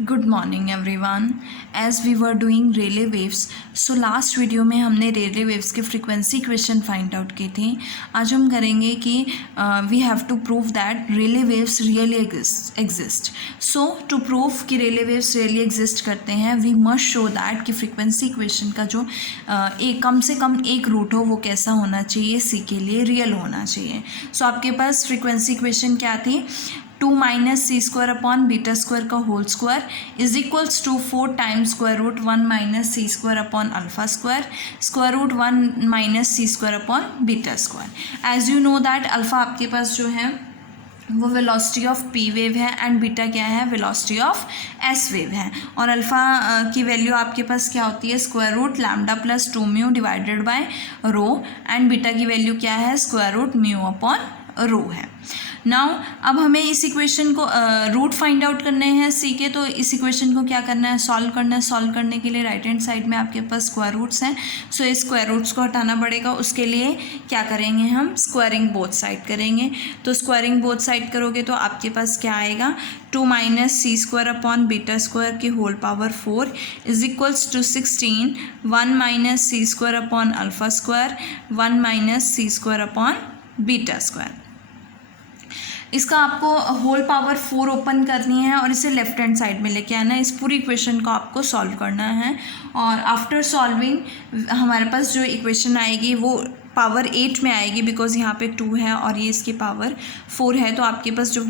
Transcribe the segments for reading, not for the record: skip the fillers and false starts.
Good morning everyone. As we were doing Rayleigh waves, so last video में हमने Rayleigh waves के frequency equation find out की थी। आज हम करेंगे कि we have to prove that Rayleigh waves really exist. So to prove कि रेले वेव्स रियली एग्जिस्ट करते हैं, वी मस्ट शो दैट कि फ्रीक्वेंसी इक्वेशन का जो एक कम से कम एक रूट हो वो कैसा होना चाहिए, सी के लिए रियल होना चाहिए। सो आपके पास फ्रीक्वेंसी इक्वेशन क्या थी? 2 माइनस सी स्क्वायर अपॉन बीटा स्क्वायर का whole square is equals to 4 times square root 1 minus C square upon alpha square root 1 minus C square upon beta square. As you know that alpha आपके पास जो है वो velocity of P wave है and beta क्या है? Velocity of S wave है। और अल्फ़ा की वैल्यू आपके पास क्या होती है? Square root lambda plus 2 mu divided by rho, and beta की वैल्यू क्या है? Square root mu upon rho है। नाउ अब हमें इस इक्वेशन को रूट फाइंड आउट करने हैं सी के, तो इस इक्वेशन को क्या करना है? सॉल्व करना है। सॉल्व करने के लिए राइट हैंड साइड में आपके पास स्क्वायर रूट्स हैं, सो इस स्क्वायर रूट्स को हटाना पड़ेगा। उसके लिए क्या करेंगे हम? स्क्वायरिंग बोथ साइड करेंगे। तो स्क्वायरिंग बोथ साइड करोगे तो आपके पास क्या आएगा? 2 माइनस सी स्क्वायर अपॉन बीटा स्क्वायर की whole power 4 is equals to 16 1 minus C square upon alpha square 1 minus C square upon beta square. इसका आपको होल पावर 4 ओपन करनी है और इसे लेफ्ट हैंड साइड में लेके आना है। इस पूरी इक्वेशन को आपको सॉल्व करना है, और आफ्टर सॉल्विंग हमारे पास जो इक्वेशन आएगी वो पावर 8 में आएगी, बिकॉज यहाँ पे 2 है और ये इसकी पावर 4 है, तो आपके पास जो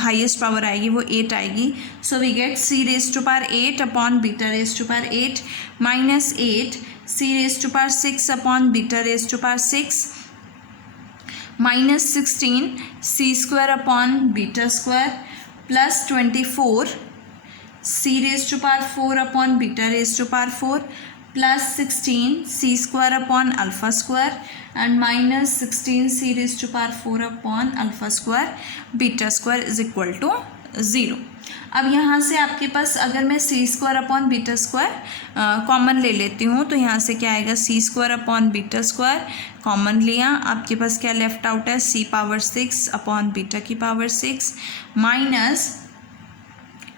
हाईएस्ट पावर आएगी वो 8 आएगी। So we get C raise to power 8 upon beta raise to power 8 minus 8 C raise to power 6 upon beta raise to power 6 minus 16 C square upon beta square plus 24 C raise to power 4 upon beta raise to power 4 plus 16 C square upon alpha square and minus 16 C raise to power 4 upon alpha square beta square is equal to 0। अब यहाँ से आपके पास अगर मैं C square upon beta square common ले लेती हूँ तो यहाँ से क्या आएगा? C square upon beta square common लिया, आपके पास क्या लेफ्ट आउट है? सी पावर 6 अपॉन बीटा की power 6 minus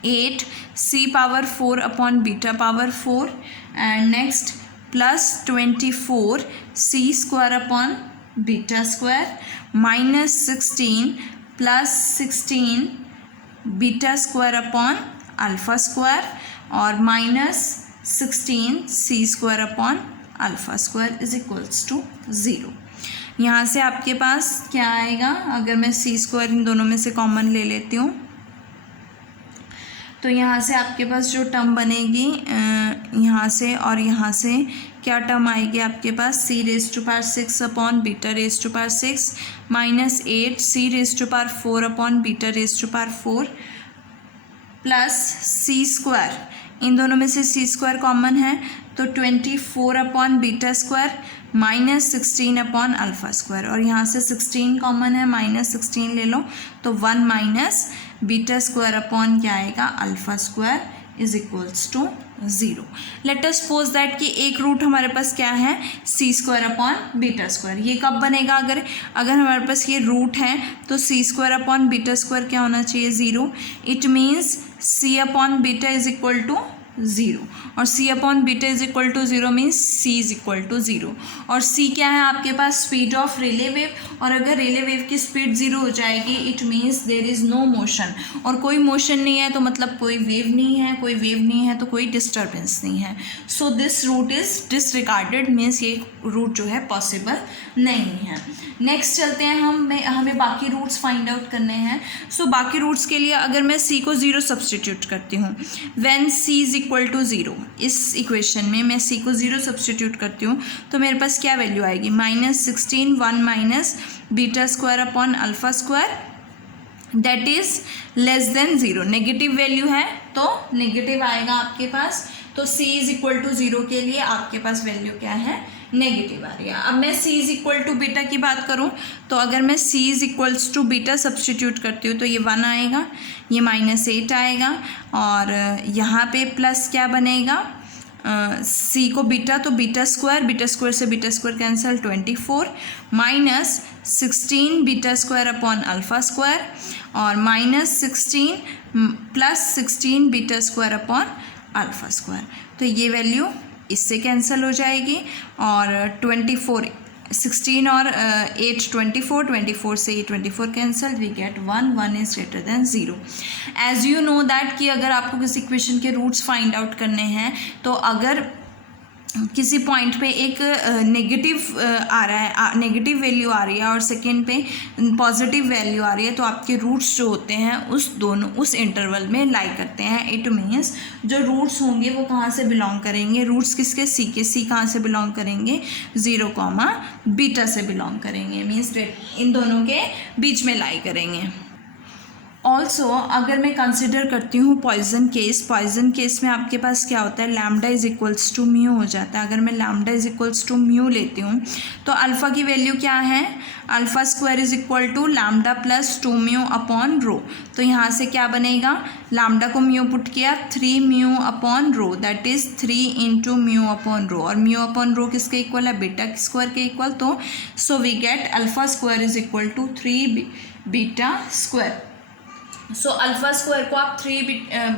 8 C power 4 upon beta power 4 and next plus 24 C square upon beta square minus 16 plus 16 beta square upon alpha square और minus 16 C square upon alpha square is equals to 0। यहाँ से आपके पास क्या आएगा? अगर मैं C square इन दोनों में से कॉमन ले लेती हूँ तो यहाँ से आपके पास जो टर्म बनेगी यहाँ से और यहाँ से क्या टर्म आएगी आपके पास? C raise to power 6 upon beta raise to power 6 minus 8 C raise to power 4 upon beta raise to power 4 plus C square, इन दोनों में से सी स्क्वायर कॉमन है तो 24 upon beta square minus 16 upon alpha square, और यहाँ से 16 common है, माइनस 16 ले लो तो 1 माइनस बीटा स्क्वायर अपॉन क्या आएगा? Alpha square is equals to 0। Let us suppose that कि एक रूट हमारे पास क्या है? C square upon beta square. ये कब बनेगा? अगर हमारे पास ये रूट है तो C square upon beta square क्या होना चाहिए? 0। It means C upon beta is equal to 0, और C upon beta is equal to 0 means C is equal to 0। और सी क्या है आपके पास? स्पीड ऑफ रेले वेव, और अगर रेले वेव की स्पीड 0 हो जाएगी it means there is no motion, और कोई मोशन नहीं है तो मतलब कोई वेव नहीं है, कोई वेव नहीं है तो कोई डिस्टर्बेंस नहीं है। So this root is disregarded, means ये रूट जो है पॉसिबल नहीं है। नेक्स्ट चलते हैं हमें बाकी रूट्स फाइंड आउट करने हैं। सो बाकी रूट्स के लिए अगर मैं सी को 0 सब्सटीट्यूट करती हूँ, when C is equal to 0, इस इक्वेशन में मैं सी को 0 सब्सटीट्यूट करती हूँ तो मेरे पास क्या वैल्यू आएगी? Minus 16 1 minus beta square upon alpha square that is less than 0। Negative value है तो नेगेटिव आएगा आपके पास, तो c इज इक्वल टू 0 के लिए आपके पास वैल्यू क्या है? नेगेटिव आ रही है। अब मैं c is equal to beta की बात करूं तो अगर मैं c is equals to beta substitute करती हूँ तो ये 1 आएगा, ये माइनस 8 आएगा, और यहाँ पे प्लस क्या बनेगा? सी को बीटा तो बीटा स्क्वायर से beta square cancel 24 minus 16 beta square upon alpha square और minus 16 plus 16 beta square upon alpha square. तो ये वैल्यू इससे कैंसिल हो जाएगी और 24 16 और 8 24, 24 से 24 cancel, we get 1, 1 is greater than 0। As you know that कि अगर आपको किसी इक्वेशन के रूट्स फाइंड आउट करने हैं तो अगर किसी पॉइंट पे एक नेगेटिव आ रहा है, नेगेटिव वैल्यू आ रही है और सेकेंड पे पॉजिटिव वैल्यू आ रही है, तो आपके रूट्स जो होते हैं उस इंटरवल में लाई करते हैं। इट मीन्स जो रूट्स होंगे वो कहाँ से बिलोंग करेंगे, रूट्स किसके, सी कहाँ से बिलोंग करेंगे, 0, बीटा से बिलोंग करेंगे, मीन्स इन दोनों के बीच में लाई करेंगे। ऑल्सो अगर मैं कंसिडर करती हूँ पॉइजन केस में आपके पास क्या होता है, lambda is equals to mu हो जाता है। अगर मैं lambda is equals to mu लेती हूँ तो अल्फ़ा की वैल्यू क्या है, alpha square is equal to lambda plus 2 mu upon rho. तो यहाँ से क्या बनेगा, लैम्डा को म्यू पुट किया, 3 mu upon row, that is 3 into mu upon रो, और म्यू अपॉन रो किसके इक्वल है, बीटा स्क्वायर के इक्वल। तो so we get alpha square is equal to 3 beta square. So alpha square को आप 3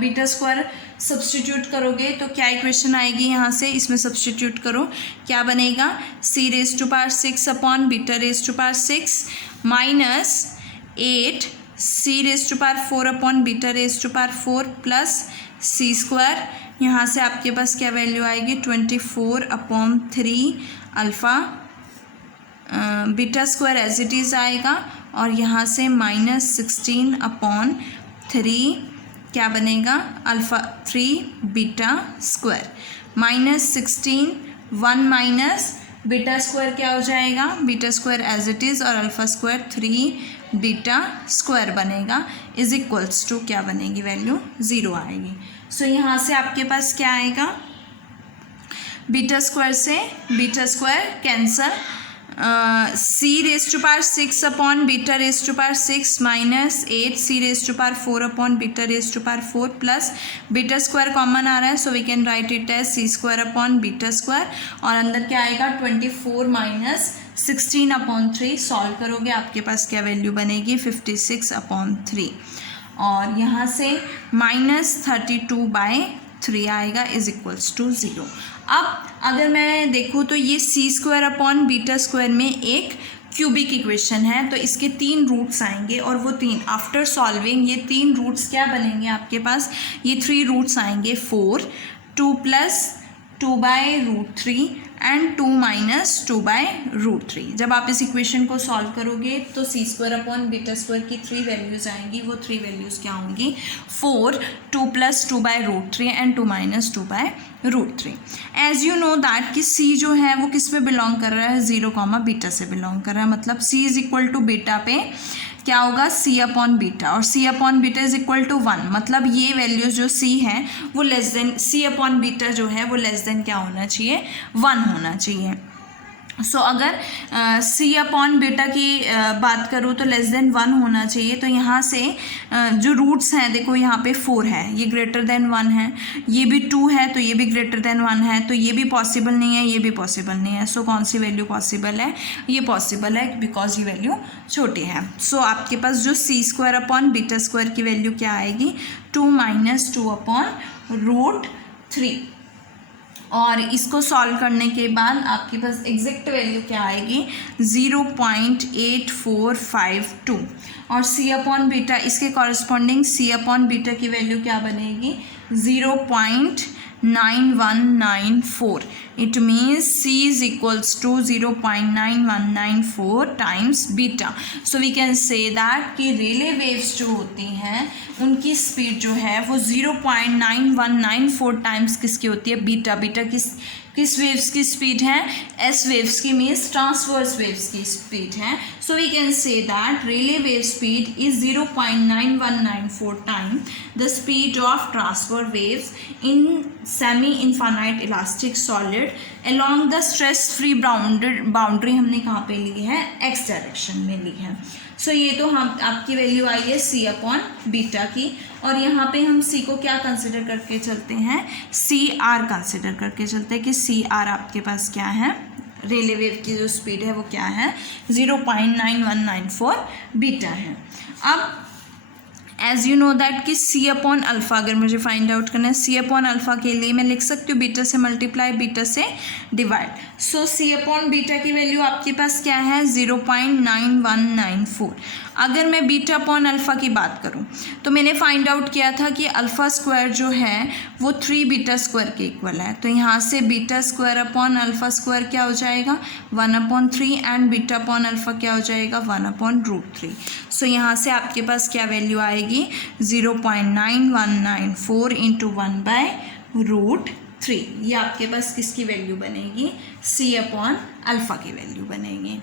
बीटा स्क्वायर सब्सटीट्यूट करोगे तो क्या इक्वेशन आएगी, यहाँ से इसमें सब्सटीट्यूट करो, क्या बनेगा, c raise to power 6 upon beta raise to power 6 minus 8 c raise to power 4 upon beta raise to power 4 plus c square. यहाँ से आपके पास क्या वैल्यू आएगी, 24 upon 3 alpha beta square as it is आएगा, और यहाँ से माइनस 16 अपॉन 3 क्या बनेगा, alpha 3 beta square, minus 16 1 minus beta square क्या हो जाएगा, beta square as it is, और अल्फ़ा स्क्वायर 3 बीटा स्क्वायर बनेगा, इज इक्वल्स टू क्या बनेगी, वैल्यू 0 आएगी। सो यहाँ से आपके पास क्या आएगा, बीटा स्क्वायर से beta square cancel, c raise to power 6 upon beta raise to power 6 minus 8 c raise to power 4 upon beta raise to power 4 plus beta square common आ रहा है, so we can write it as c square upon beta square, और अंदर क्या आएगा 24 minus 16 upon 3, solve करोगे आपके पास क्या वैल्यू बनेगी, 56 अपॉन 3, और यहाँ से माइनस 32/3 आएगा, इज इक्वल्स टू 0। अब अगर मैं देखूँ तो ये c square upon beta square में एक क्यूबिक इक्वेशन है, तो इसके 3 रूट्स आएंगे, और वो 3 आफ्टर सॉल्विंग ये 3 रूट्स क्या बनेंगे आपके पास, ये 3 रूट्स आएंगे 4, 2 प्लस 2/√3 एंड 2 माइनस 2/√3। जब आप इस इक्वेशन को सॉल्व करोगे तो c square upon beta square की 3 वैल्यूज़ आएंगी, वो 3 वैल्यूज़ क्या होंगी, 4, 2 plus 2/√3 and 2 minus 2/√3। As you know that कि c जो है वो किस पे बिलोंग कर रहा है, 0, बीटा से बिलोंग कर रहा है, मतलब c is equal to beta पे क्या होगा, c अपॉन बीटा, और c upon beta is equal to 1, मतलब ये वैल्यूज जो c है वो less than, c upon beta जो है वो लेस देन क्या होना चाहिए, 1 होना चाहिए। सो अगर c अपॉन बीटा की बात करूँ तो लेस देन 1 होना चाहिए। तो यहाँ से जो रूट्स हैं, देखो यहाँ पे 4 है, ये ग्रेटर देन 1 है, ये भी 2 है तो ये भी ग्रेटर देन 1 है, तो ये भी पॉसिबल नहीं है, ये भी पॉसिबल नहीं है। सो कौन सी वैल्यू पॉसिबल है, ये पॉसिबल है बिकॉज ये वैल्यू छोटी है। सो आपके पास जो c square upon beta square की वैल्यू क्या आएगी, 2 माइनस 2 अपॉन √3, और इसको सॉल्व करने के बाद आपके पास एग्जैक्ट वैल्यू क्या आएगी, 0.8452, और c अपॉन बीटा इसके कॉरस्पॉन्डिंग c अपॉन बीटा की वैल्यू क्या बनेगी, 0.9194। It means c is equals to 0.9194 times beta. So we can say that Rayleigh Rayleigh waves जो होती हैं उनकी स्पीड जो है वो 0.9194 टाइम्स किसकी होती है, बीटा। बीटा किस वेव्स की स्पीड है, एस वेव्स की, मीन्स ट्रांसवर्स वेव्स की स्पीड है। So we can say that Rayleigh wave speed is 0.9194 time the speed of transfer waves in semi infinite elastic solid along the stress free boundary हमने कहाँ पे ली है, x direction में ली है। सो ये तो हम आपकी वैल्यू आई है c अपॉन बीटा की, और यहाँ पे हम c को क्या कंसिडर करके चलते हैं, CR कंसिडर करके चलते हैं कि CR आपके पास क्या है, रेले वेव की जो स्पीड है वो क्या है, 0.9194 बीटा है। अब एज यू नो दैट कि सी अपॉन अल्फ़ा अगर मुझे फाइंड आउट करना है, सी अपॉन अल्फ़ा के लिए मैं लिख सकती हूँ बीटा से मल्टीप्लाई, बीटा से डिवाइड. सो सी अपॉन बीटा की वैल्यू आपके पास क्या है 0.9194. अगर मैं बीटा अपॉन अल्फ़ा की बात करूँ तो मैंने फाइंड आउट किया था कि अल्फ़ा स्क्वायर जो है वो 3 बीटा स्क्वायर के इक्वल है. तो यहाँ से beta square upon alpha square क्या हो जाएगा 1/3 एंड बीटा अपॉन अल्फ़ा क्या हो जाएगा 1/√3. सो यहाँ से आपके पास क्या वैल्यू आएगी 0.9194 इंटू 1/√3. ये आपके पास किसकी वैल्यू बनेगी सी अपॉन अल्फ़ा की वैल्यू बनेगी.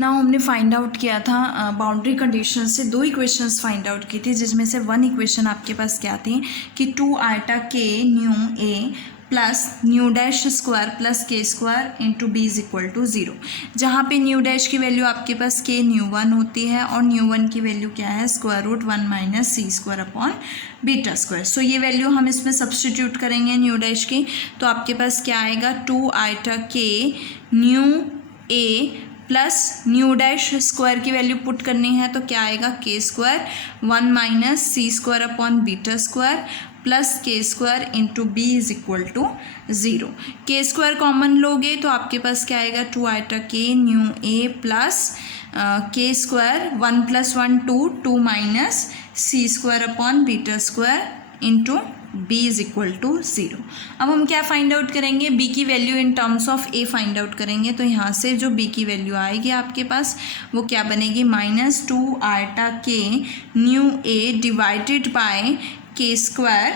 ना हमने फाइंड आउट किया था बाउंड्री कंडीशन से 2 इक्वेशंस फाइंड आउट की थी, जिसमें से 1 इक्वेशन आपके पास क्या थी कि 2 आइटा के न्यू ए plus nu dash square plus के square into B is equal to 0, जहाँ पे न्यू डैश की वैल्यू आपके पास के न्यू 1 होती है और न्यू 1 की वैल्यू क्या है स्क्वायर रूट 1 माइनस सी स्क्वायर अपॉन बीटा स्क्वायर. सो ये वैल्यू हम इसमें सब्सटीट्यूट करेंगे न्यू डैश की, तो आपके पास क्या आएगा 2 आइटा के न्यू ए प्लस न्यू डैश स्क्वायर की वैल्यू पुट करनी है तो क्या आएगा के स्क्वायर 1 माइनस सी square upon beta square plus के square into B is equal to 0. K square common लोगे तो आपके पास क्या आएगा 2 आइटा के न्यू ए प्लस के square 1 + 1 2 minus C square upon beta square into b is equal to 0. अब हम क्या फाइंड आउट करेंगे b की वैल्यू in terms of a find out करेंगे. तो यहाँ से जो b की वैल्यू आएगी आपके पास वो क्या बनेगी -2 आइटा के nu a divided by k square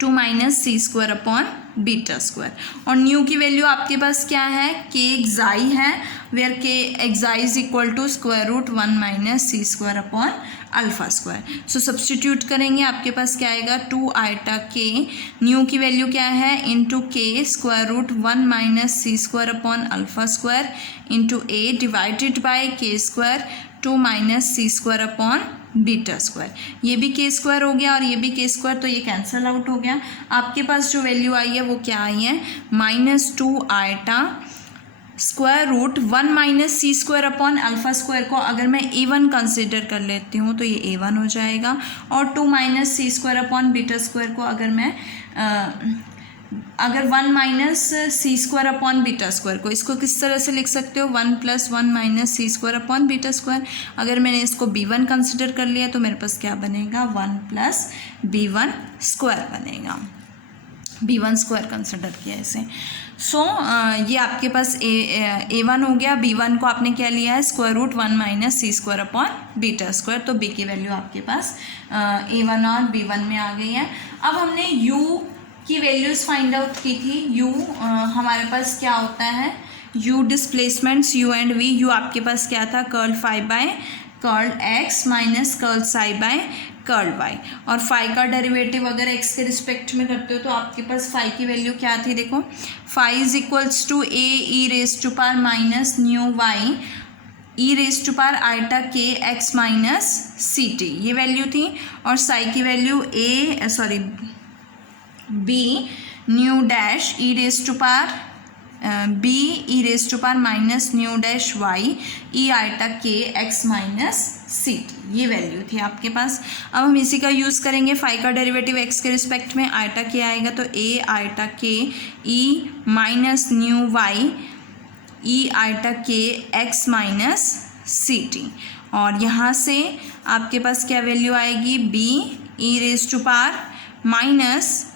2 minus C square upon beta square. और न्यू की वैल्यू आपके पास क्या है के एक्साई है, where k xi is equal to square root 1 minus C square upon alpha square. So substitute करेंगे आपके पास क्या आएगा 2 आइटा के न्यू की वैल्यू क्या है into k square root 1 minus C square upon alpha square into a divided by k square 2 minus C square upon beta square. ये भी के स्क्वायर हो गया और ये भी के स्क्वायर, तो ये कैंसिल आउट हो गया. आपके पास जो वैल्यू आई है वो क्या आई है -2 आइटा स्क्वायर रूट 1 माइनस सी स्क्वायर अपॉन अल्फा स्क्वायर को अगर मैं a1 कंसिडर कर लेती हूँ तो ये a1 हो जाएगा. और 2 माइनस सी स्क्वायर अपॉन बीटा स्क्वायर को अगर मैं अगर 1 माइनस सी स्क्वायर अपॉन बीटा स्क्वायर को इसको किस तरह से लिख सकते हो 1 + 1 माइनस सी स्क्वायर अपॉन बीटा स्क्वायर. अगर मैंने इसको b1 कंसिडर कर लिया तो मेरे पास क्या बनेगा 1 + b1 स्क्वायर बनेगा. b1 स्क्वायर कंसिडर किया इसे. सो ये आपके पास a1 हो गया. b1 को आपने क्या लिया है स्क्वायर रूट 1 माइनस सी स्क्वायर अपॉन बीटा स्क्वायर. तो b की वैल्यू आपके पास a1 और b1 में आ गई है. अब हमने u की वैल्यूज़ फाइंड आउट की थी. u हमारे पास क्या होता है u displacements u and v. u आपके पास क्या था curl phi by curl x minus curl psi by curl y. और फाई का डेरिवेटिव अगर x के रिस्पेक्ट में करते हो तो आपके पास फाई की वैल्यू क्या थी देखो phi is equals to a e raise to power minus nu y e raise to power eta k x minus C t ये वैल्यू थी. और साई की value b nu dash e raise to power b e raise to power minus nu dash y e eta k x minus C t ये value थी आपके पास. अब हम इसी का यूज़ करेंगे. फाई का डेरिवेटिव x के रिस्पेक्ट में आइटा के आएगा तो a eta k e minus nu y e eta k x minus C t. और यहाँ से आपके पास क्या वैल्यू आएगी b e raise to power minus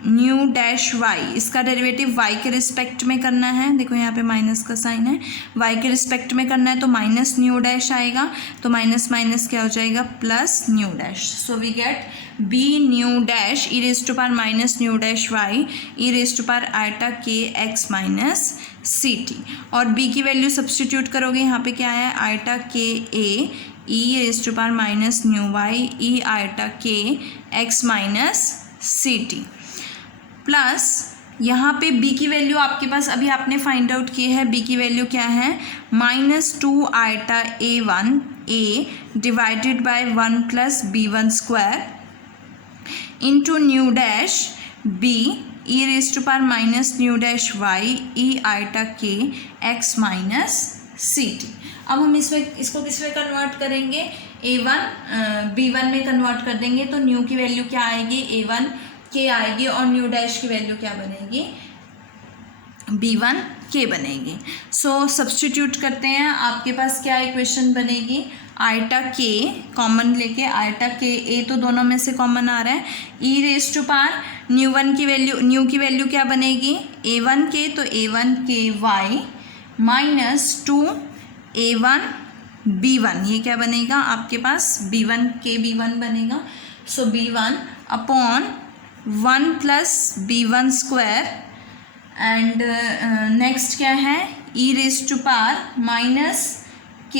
nu dash y. इसका डेरिवेटिव y के रिस्पेक्ट में करना है. देखो यहाँ पे माइनस का साइन है. y के रिस्पेक्ट में करना है तो माइनस न्यू डैश आएगा. तो माइनस माइनस क्या हो जाएगा plus nu dash. So we get b nu dash e raise to power minus nu dash y e raise to power eta k x minus C t. और b की value substitute करोगे यहाँ पे क्या है eta k a e raise to power minus nu y e eta k x minus C t plus यहाँ पे b की वैल्यू आपके पास अभी आपने फाइंड आउट की है. b की वैल्यू क्या है -2 eta a1 a divided by 1 + b1 square into nu dash b e raise to power minus nu dash y e eta k x minus C t. अब हम इसको किस में कन्वर्ट करेंगे, A1 B1 में कन्वर्ट कर देंगे तो न्यू की वैल्यू क्या आएगी, A1 K आएगी और न्यू डैश की वैल्यू क्या बनेगी, B1 K बनेगी। सो सब्स्टिट्यूट करते हैं, आपके पास क्या इक्वेशन बनेगी, आइटा K कॉमन लेके आइटा K A तो दोनों में से कॉमन आ रहा है, E raise to par new की वैल्यू क्या बनेगी, A1 K तो A1 K Y minus 2 A1 B1, ये क्या बनेगा आपके पास B1 K B1 बनेगा। So B1 upon 1 plus B1 square and next क्या है, E raise to power minus K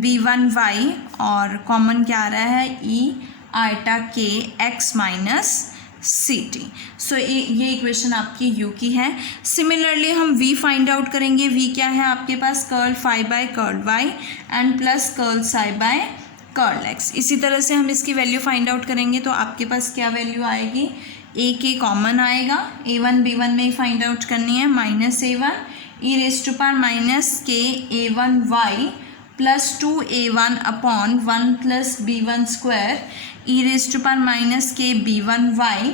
B1 Y और कॉमन क्या आ रहा है, E eta K X minus सी टी। सो ये इक्वेशन आपकी U की है। सिमिलरली हम V फाइंड आउट करेंगे। V क्या है आपके पास, curl phi by curl y and plus curl psi by curl x। इसी तरह से हम इसकी वैल्यू फाइंड आउट करेंगे तो आपके पास क्या वैल्यू आएगी, A के कॉमन आएगा, A1 B1 में ही फाइंड आउट करनी है, minus A1 e raise to power minus K A1 Y plus 2 A1 upon 1 plus B1 square e raise to power minus K B1 Y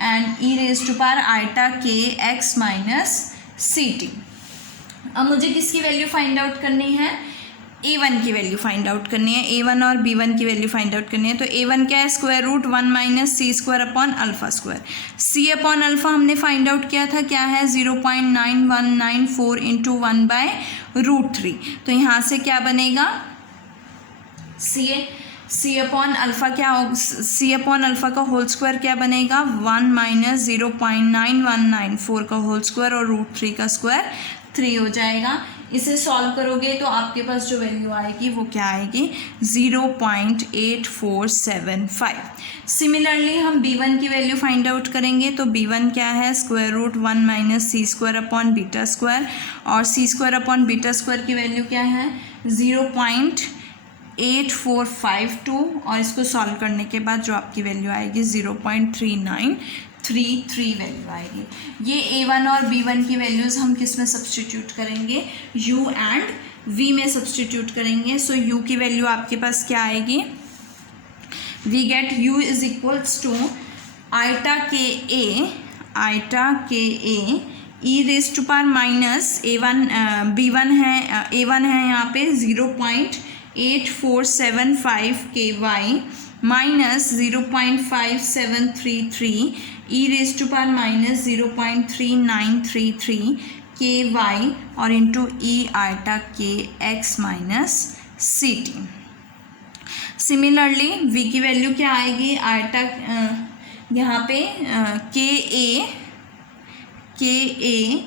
and e raise to power eta K X minus C t. अब मुझे किसकी value find out करनी है, A1 की value find out करनी है, A1 और B1 की वैल्यू फाइंड आउट करनी है। तो A1 क्या है, स्क्वायर रूट 1 माइनस सी square upon alpha square. C upon alpha हमने फाइंड आउट किया था, क्या है 0.9194 इंटू 1 बाय रूट 3। तो यहाँ से क्या बनेगा, C अपॉन अल्फा क्या होगा, C अपॉन अल्फा का होल स्क्वायर क्या बनेगा, 1 माइनस 0.9194 का होल स्क्वायर और रूट 3 का स्क्वायर 3 हो जाएगा। इसे सॉल्व करोगे तो आपके पास जो वैल्यू आएगी वो क्या आएगी, 0.8475। सिमिलरली हम B1 की वैल्यू फाइंड आउट करेंगे तो B1 क्या है, स्क्वायर रूट 1 माइनस सी स्क्वायर अपॉन बीटा स्क्वायर और सी स्क्वायर अपॉन बीटा स्क्वायर की वैल्यू क्या है 0.8452 और इसको सॉल्व करने के बाद जो आपकी वैल्यू आएगी 0.3933 वैल्यू आएगी। ये A1 और B1 की वैल्यूज़ हम किस में सब्सटीट्यूट करेंगे, U एंड V में सब्सटीट्यूट करेंगे। सो U की वैल्यू आपके पास क्या आएगी, we get U is equals to eta K A E raise to power minus A1 B1 है A1 है यहाँ पे 0.8475 KY minus 0.5733 E raise to power minus 0.3933 KY और into E eta KX minus CT। Similarly V की value क्या आएगी, eta यहाँ पे KA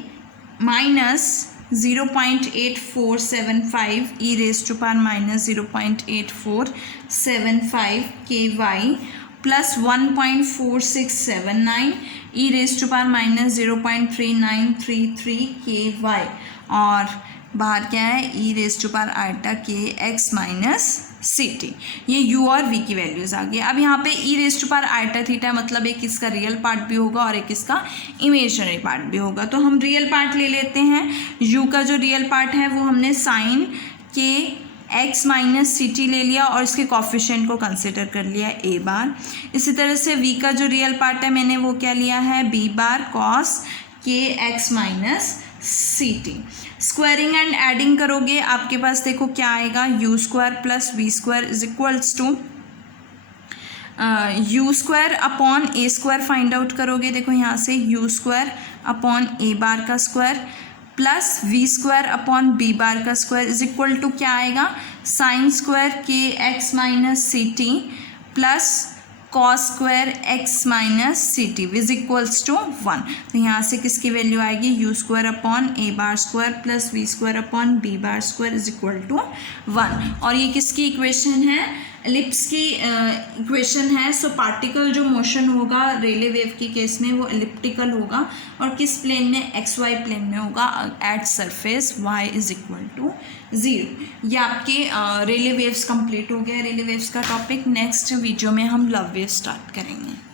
minus 0.8475 E raise to power minus 0.8475 KY plus 1.4679 E raise to power minus 0.3933 KY और बाहर क्या है E raise to power eta KX minus CT। ये U और V की वैल्यूज़ आ गई। अब यहाँ पे E raise to power eta theta मतलब एक इसका रियल पार्ट भी होगा और एक इसका इमेजिनरी पार्ट भी होगा। तो हम रियल पार्ट ले लेते हैं। U का जो रियल पार्ट है वो हमने साइन KX माइनस CT ले लिया और इसके कॉफिशिएंट को कंसिडर कर लिया A बार। इसी तरह से V का जो रियल पार्ट है मैंने वो क्या लिया है B bar cos KX minus CT। Squaring and adding करोगे आपके पास देखो क्या आएगा, U square plus V square is equals to U square upon A square find out करोगे। देखो यहाँ से U square upon A bar का square plus V square upon B bar का स्क्वायर इज इक्वल टू क्या आएगा, sine square KX minus CT plus cos square x minus CT is equals to 1। तो यहाँ से किसकी वैल्यू आएगी, U square upon A bar square plus V square upon B bar square is equal to 1। और ये किसकी इक्वेशन है, एलिप्स की इक्वेशन है। सो पार्टिकल जो मोशन होगा रेले वेव के केस में वो एलिप्टिकल होगा और किस प्लेन में, XY प्लेन में होगा at surface y is equal to 0। ये आपके रेले वेव्स कंप्लीट हो गया, रेले वेव्स का टॉपिक। नेक्स्ट वीडियो में हम लव वेव स्टार्ट करेंगे।